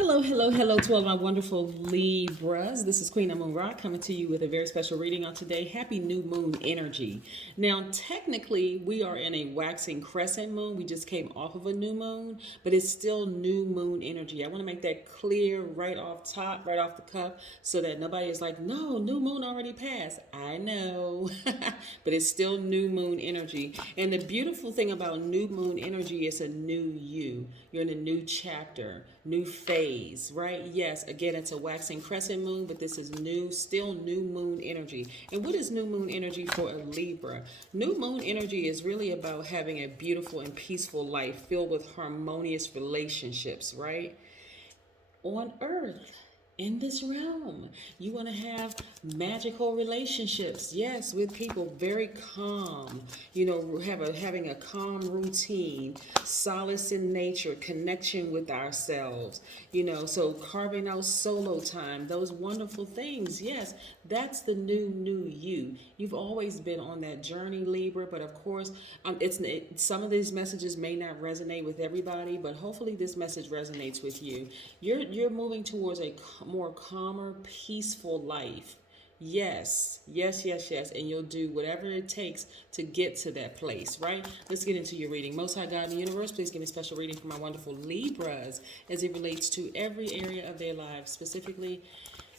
Hello, hello, hello to all my wonderful Libras. This is Queen Amun Ra coming to you with a very special reading on today. Happy new moon energy. Now, technically, we are in a waxing crescent moon. We just came off of a new moon, but it's still new moon energy. I want to make that clear right off top, right off the cuff, so that nobody is like, no, new moon already passed. I know, but it's still new moon energy. And the beautiful thing about new moon energy is a new you. You're in a new chapter, new phase, right? Yes, again, it's a waxing crescent moon, but this is new, still new moon energy. And what is new moon energy for a Libra? New moon energy is really about having a beautiful and peaceful life filled with harmonious relationships, right? On earth, in this realm. You want to have magical relationships, yes, with people, very calm, having a calm routine, solace in nature, connection with ourselves, so carving out solo time, those wonderful things. Yes, that's the new you. You've always been on that journey, Libra, but of course, some of these messages may not resonate with everybody, but hopefully this message resonates with you. You're moving towards a more calmer, peaceful life. Yes, yes, yes, yes. And you'll do whatever it takes to get to that place, right? Let's get into your reading. Most High God in the universe, please give me a special reading for my wonderful Libras as it relates to every area of their lives, specifically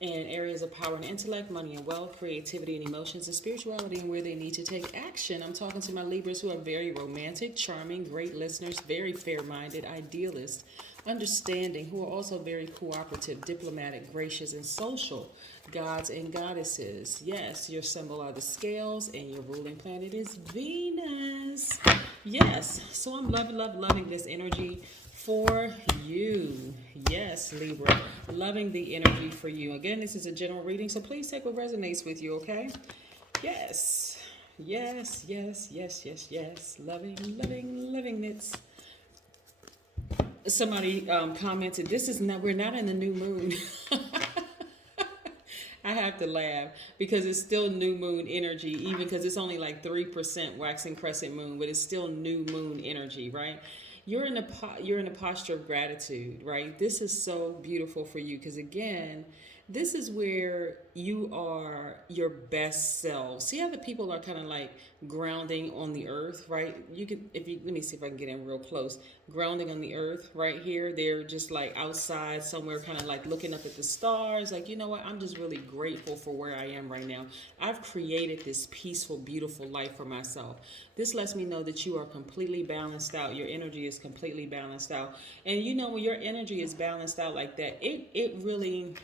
in areas of power and intellect, money and wealth, creativity and emotions, and spirituality, and where they need to take action. I'm talking to my Libras who are very romantic, charming, great listeners, very fair-minded, idealists, understanding, who are also very cooperative, diplomatic, gracious, and social. Gods and goddesses. Yes, your symbol are the scales, and your ruling planet is Venus. Yes, so I'm loving this energy for you. Yes, Libra, loving the energy for you. Again, this is a general reading, so please take what resonates with you, okay? Yes, yes, yes, yes, yes, yes. Loving it. Somebody commented, "This is not. We're not in the new moon." I have to laugh because it's still new moon energy, even because it's only like 3% waxing crescent moon, but it's still new moon energy, right? You're in a posture of gratitude, right? This is so beautiful for you because again, this is where you are your best self. See how the people are kind of like grounding on the earth, right? You can, if you, let me see if I can get in real close. Grounding on the earth right here. They're just like outside somewhere, kind of like looking up at the stars. Like, you know what? I'm just really grateful for where I am right now. I've created this peaceful, beautiful life for myself. This lets me know that you are completely balanced out. Your energy is completely balanced out. And when your energy is balanced out like that, it really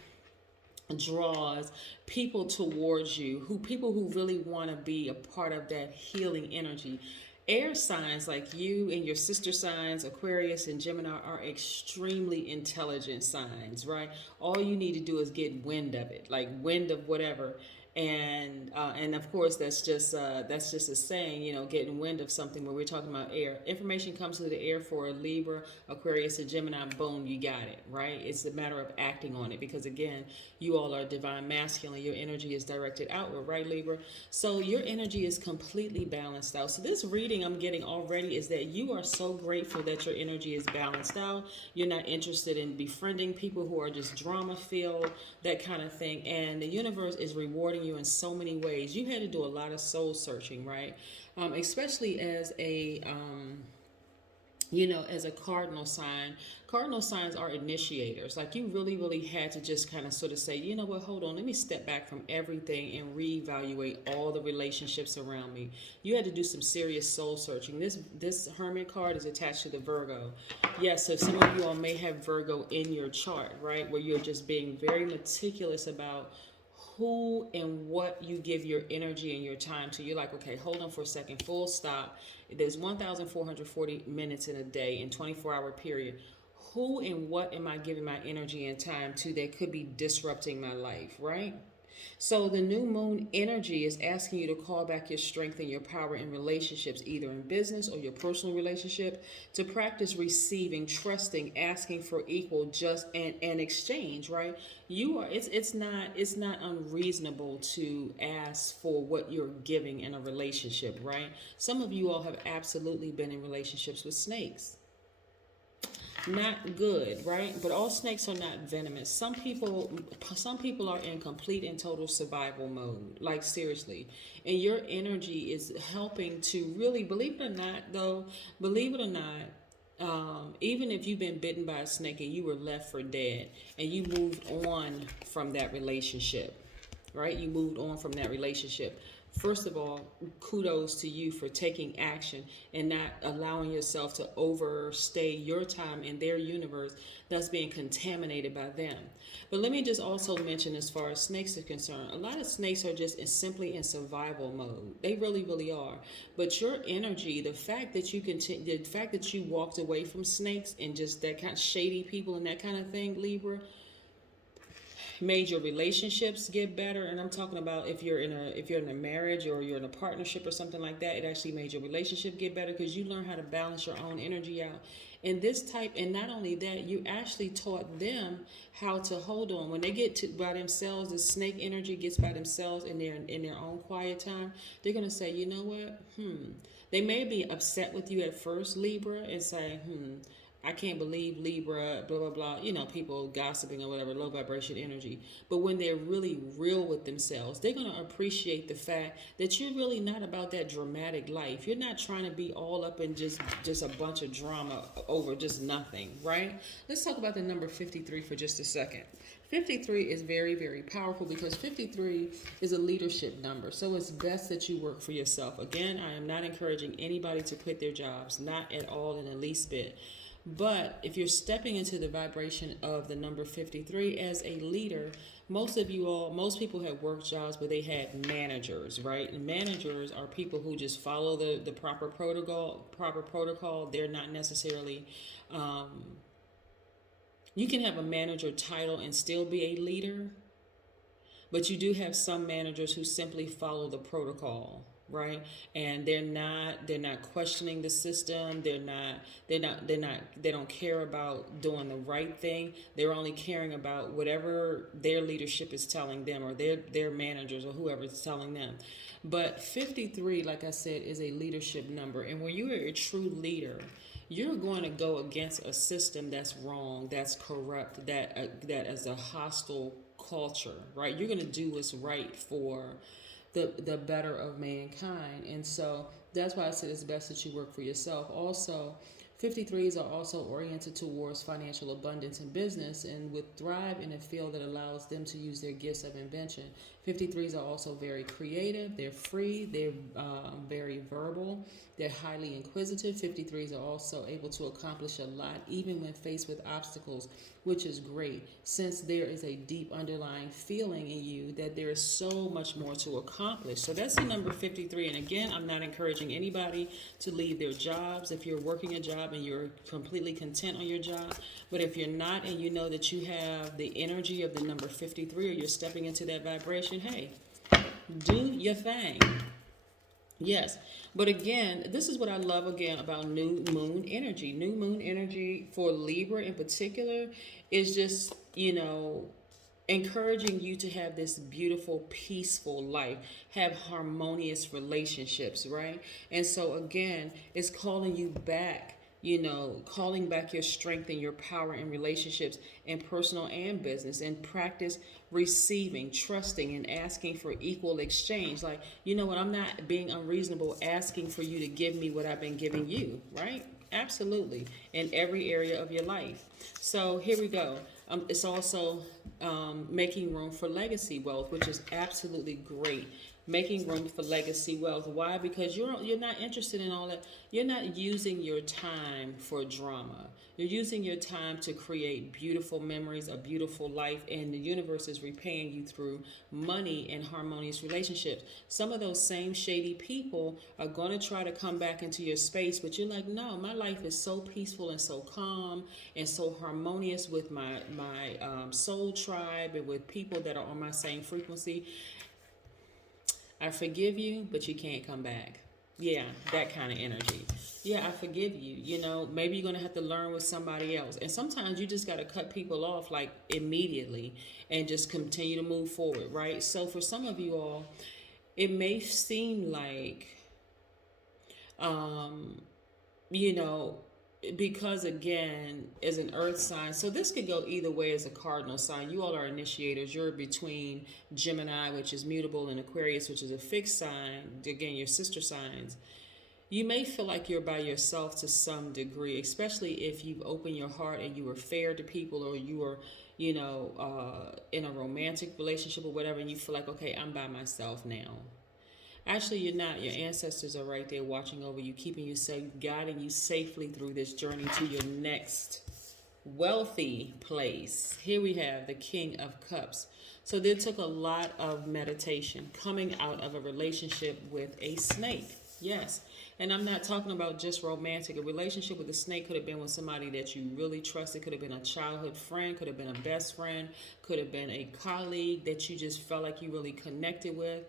draws people towards you, people who really want to be a part of that healing energy. Air signs like you and your sister signs, Aquarius and Gemini, are extremely intelligent signs, right? All you need to do is get wind of it, like wind of whatever. And of course that's just a saying, getting wind of something. When we're talking about air, information comes through the air for a Libra, Aquarius, and Gemini. Boom, you got it, right? It's a matter of acting on it because again, you all are divine masculine. Your energy is directed outward, right, Libra? So your energy is completely balanced out. So this reading I'm getting already is that you are so grateful that your energy is balanced out. You're not interested in befriending people who are just drama filled, that kind of thing. And the universe is rewarding you in so many ways. You had to do a lot of soul searching, right? Especially as as a cardinal sign. Cardinal signs are initiators. Like you really had to just kind of sort of say, you know what, hold on, let me step back from everything and reevaluate all the relationships around me. You had to do some serious soul searching. This Hermit card is attached to the Virgo. Yes, so some of you all may have Virgo in your chart, right? Where you're just being very meticulous about who and what you give your energy and your time to. You're like, okay, hold on for a second, full stop. There's 1,440 minutes in a day in 24-hour period. Who and what am I giving my energy and time to that could be disrupting my life, right? So the new moon energy is asking you to call back your strength and your power in relationships, either in business or your personal relationship, to practice receiving, trusting, asking for equal, just and exchange, right? You are it's not unreasonable to ask for what you're giving in a relationship, right? Some of you all have absolutely been in relationships with snakes. not good, right? But all snakes are not venomous. Some people are in complete and total survival mode, like seriously. And your energy is helping to really, believe it or not, though, believe it or not, even if you've been bitten by a snake and you were left for dead and you moved on from that relationship, right? You moved on from that relationship. First of all, kudos to you for taking action and not allowing yourself to overstay your time in their universe that's being contaminated by them. But let me just also mention, as far as snakes are concerned, a lot of snakes are just simply in survival mode. They really, really are. But your energy, the fact that you continue, the fact that you walked away from snakes and just that kind of shady people and that kind of thing, Libra, made your relationships get better. And I'm talking about if you're in a marriage or you're in a partnership or something like that, it actually made your relationship get better because you learn how to balance your own energy out. And not only that, you actually taught them how to hold on when they get to by themselves. The snake energy gets by themselves in their own quiet time. They're gonna say, you know what, they may be upset with you at first, Libra, and say, I can't believe Libra, blah, blah, blah, people gossiping or whatever, low vibration energy. But when they're really real with themselves, they're going to appreciate the fact that you're really not about that dramatic life. You're not trying to be all up in just a bunch of drama over just nothing, right? Let's talk about the number 53 for just a second. 53 is very, very powerful because 53 is a leadership number. So it's best that you work for yourself. Again, I am not encouraging anybody to quit their jobs, not at all in the least bit. But if you're stepping into the vibration of the number 53 as a leader, most people had work jobs, but they had managers, right? And managers are people who just follow the proper protocol. They're not necessarily, you can have a manager title and still be a leader, but you do have some managers who simply follow the protocol, right? And they're not questioning the system. They don't care about doing the right thing. They're only caring about whatever their leadership is telling them, or their managers or whoever is telling them. But 53, like I said, is a leadership number. And when you are a true leader, you're going to go against a system that's wrong, that's corrupt, that is a hostile culture, right? You're going to do what's right for the better of mankind. And so that's why I said it's best that you work for yourself. Also, 53s are also oriented towards financial abundance in business and would thrive in a field that allows them to use their gifts of invention. 53s are also very creative, they're free, they're very verbal, they're highly inquisitive. 53s are also able to accomplish a lot even when faced with obstacles, which is great since there is a deep underlying feeling in you that there is so much more to accomplish. So that's the number 53. And again, I'm not encouraging anybody to leave their jobs if you're working a job and you're completely content on your job. But if you're not and you know that you have the energy of the number 53 or you're stepping into that vibration, hey, do your thing. Yes. But again, this is what I love again about new moon energy. New moon energy for Libra in particular is just, encouraging you to have this beautiful, peaceful life, have harmonious relationships, right? And so again, it's calling you back, calling back your strength and your power in relationships in personal and business, and practice receiving, trusting, and asking for equal exchange. Like, you know what, I'm not being unreasonable asking for you to give me what I've been giving you, right? Absolutely. In every area of your life. So here we go. It's also making room for legacy wealth, which is absolutely great. Making room for legacy wealth. Why? Because you're not interested in all that. You're not using your time for drama. You're using your time to create beautiful memories, a beautiful life, and the universe is repaying you through money and harmonious relationships. Some of those same shady people are going to try to come back into your space, but you're like, no, my life is so peaceful and so calm and so harmonious with my soul tribe and with people that are on my same frequency. I forgive you, but you can't come back. Yeah, that kind of energy. Yeah, I forgive you. Maybe you're going to have to learn with somebody else. And sometimes you just got to cut people off like immediately and just continue to move forward, right? So for some of you all, it may seem like, you know, because again, as an earth sign, so this could go either way as a cardinal sign. You all are initiators. You're between Gemini, which is mutable, and Aquarius, which is a fixed sign. Again, your sister signs. You may feel like you're by yourself to some degree, especially if you've opened your heart and you were fair to people, or you were, in a romantic relationship or whatever, and you feel like, okay, I'm by myself now. Actually, you're not. Your ancestors are right there watching over you, keeping you safe, guiding you safely through this journey to your next wealthy place. Here we have the King of Cups. So there took a lot of meditation coming out of a relationship with a snake. Yes. And I'm not talking about just romantic. A relationship with a snake could have been with somebody that you really trusted, could have been a childhood friend, could have been a best friend, could have been a colleague that you just felt like you really connected with.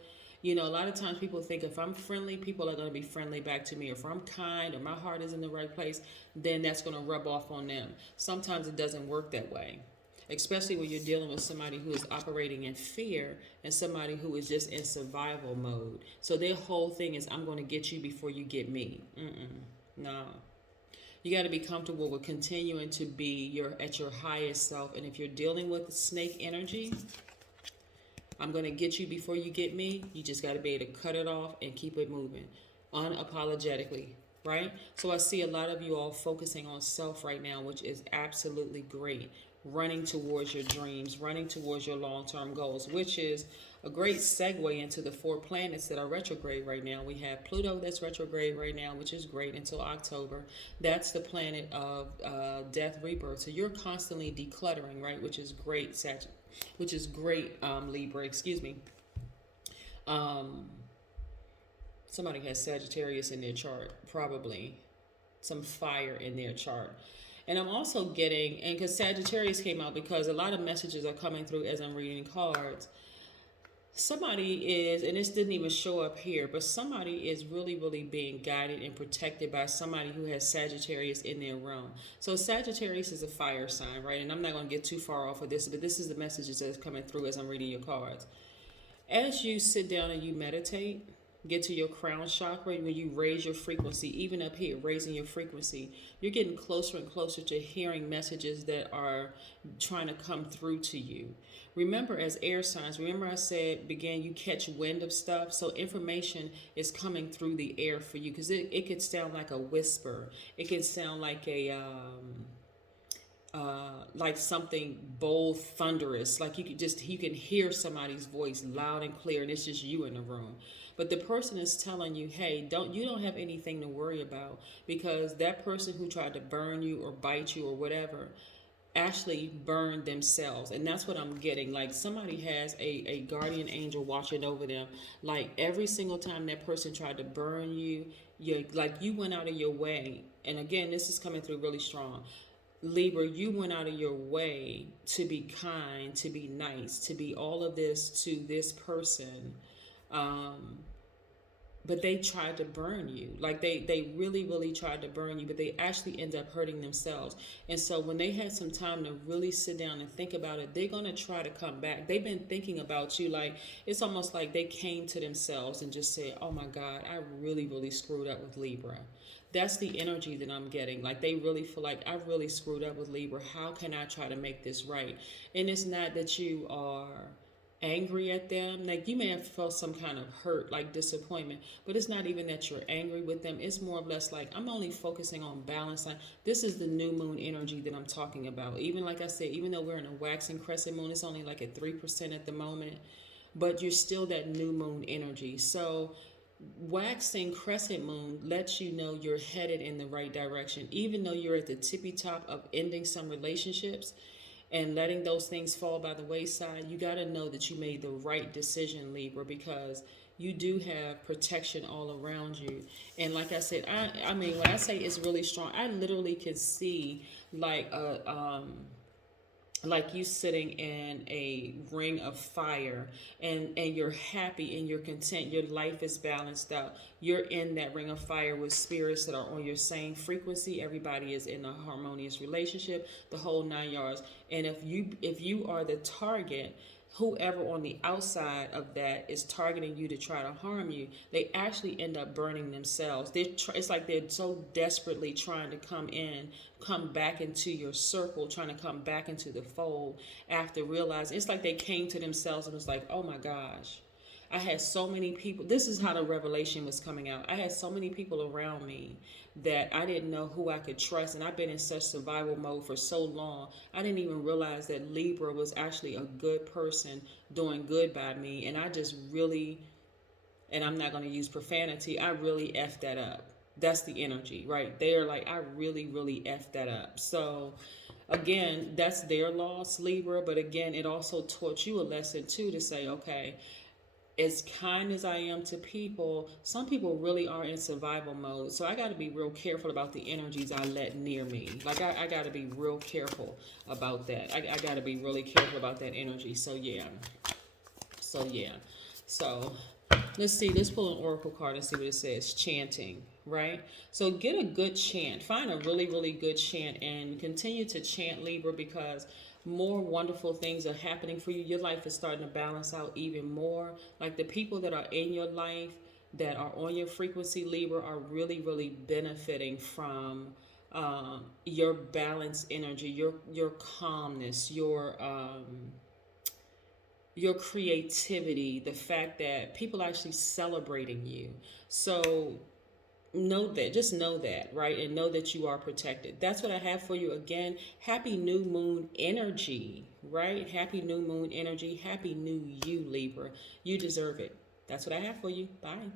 A lot of times people think if I'm friendly, people are going to be friendly back to me. If I'm kind or my heart is in the right place, then that's going to rub off on them. Sometimes it doesn't work that way, especially when you're dealing with somebody who is operating in fear and somebody who is just in survival mode. So their whole thing is, I'm going to get you before you get me. No. You got to be comfortable with continuing to be at your highest self. And if you're dealing with snake energy, I'm going to get you before you get me. You just got to be able to cut it off and keep it moving unapologetically, right? So I see a lot of you all focusing on self right now, which is absolutely great. Running towards your dreams, running towards your long-term goals, which is a great segue into the 4 planets that are retrograde right now. We have Pluto that's retrograde right now, which is great until October. That's the planet of death, rebirth. So you're constantly decluttering, right? Which is great, Libra, excuse me. Somebody has Sagittarius in their chart, probably some fire in their chart. And I'm also getting, and because Sagittarius came out, because a lot of messages are coming through as I'm reading cards. Somebody is, and this didn't even show up here, but somebody is really, really being guided and protected by somebody who has Sagittarius in their realm. So Sagittarius is a fire sign, right? And I'm not going to get too far off of this, but this is the messages that's coming through as I'm reading your cards. As you sit down and you meditate, get to your crown chakra, when you raise your frequency, even up here, raising your frequency, you're getting closer and closer to hearing messages that are trying to come through to you. Remember, as air signs, remember I said, you catch wind of stuff. So information is coming through the air for you, because it could sound like a whisper. It can sound like like something bold, thunderous, like you can hear somebody's voice loud and clear, and it's just you in the room. But the person is telling you, hey, you don't have anything to worry about, because that person who tried to burn you or bite you or whatever actually burned themselves. And that's what I'm getting. Like somebody has a guardian angel watching over them. Like every single time that person tried to burn you, you went out of your way. And again, this is coming through really strong. Libra, you went out of your way to be kind, to be nice, to be all of this to this person. But they tried to burn you. Like they really, really tried to burn you, but they actually end up hurting themselves. And so when they had some time to really sit down and think about it, they're going to try to come back. They've been thinking about you. Like it's almost like they came to themselves and just said, oh my God, I really, really screwed up with Libra. That's the energy that I'm getting. Like they really feel like I really screwed up with Libra. How can I try to make this right? And it's not that you are angry at them. Like you may have felt some kind of hurt, like disappointment, but it's not even that you're angry with them. It's more or less like I'm only focusing on balance. This is the new moon energy that I'm talking about. Even like I said, even though we're in a waxing crescent moon, it's only like at 3% at the moment, but you're still that new moon energy. So waxing crescent moon lets you know you're headed in the right direction, even though you're at the tippy top of ending some relationships and letting those things fall by the wayside. You got to know that you made the right decision, Libra, because you do have protection all around you. And like I said, I mean, when I say it's really strong, I literally can see like you sitting in a ring of fire, and you're happy and you're content. Your life is balanced out. You're in that ring of fire with spirits that are on your same frequency. Everybody is in a harmonious relationship, the whole 9 yards. And if you are the target, whoever on the outside of that is targeting you to try to harm you, they actually end up burning themselves. It's like they're so desperately trying to come back into your circle, trying to come back into the fold after realizing, it's like they came to themselves and was like, oh my gosh, I had so many people. This is how the revelation was coming out. I had so many people around me that I didn't know who I could trust. And I've been in such survival mode for so long. I didn't even realize that Libra was actually a good person doing good by me. And I just really, and I'm not going to use profanity, I really effed that up. That's the energy, right? They're like, I really, really effed that up. So, again, that's their loss, Libra. But again, it also taught you a lesson too, to say, okay, as kind as I am to people, some people really are in survival mode. So I got to be real careful about the energies I let near me. Like I got to be real careful about that. I got to be really careful about that energy. So yeah. So let's see. Let's pull an oracle card and see what it says. Chanting, right? So get a good chant. Find a really, really good chant and continue to chant, Libra, because more wonderful things are happening for you. Your life is starting to balance out even more. Like the people that are in your life that are on your frequency, Libra, are really, really benefiting from your balanced energy, your calmness, your creativity, the fact that people are actually celebrating you. So know that, just know that, right? And know that you are protected. That's what I have for you. Again, happy new moon energy, right? Happy new moon energy. Happy new you, Libra. You deserve it. That's what I have for you. Bye.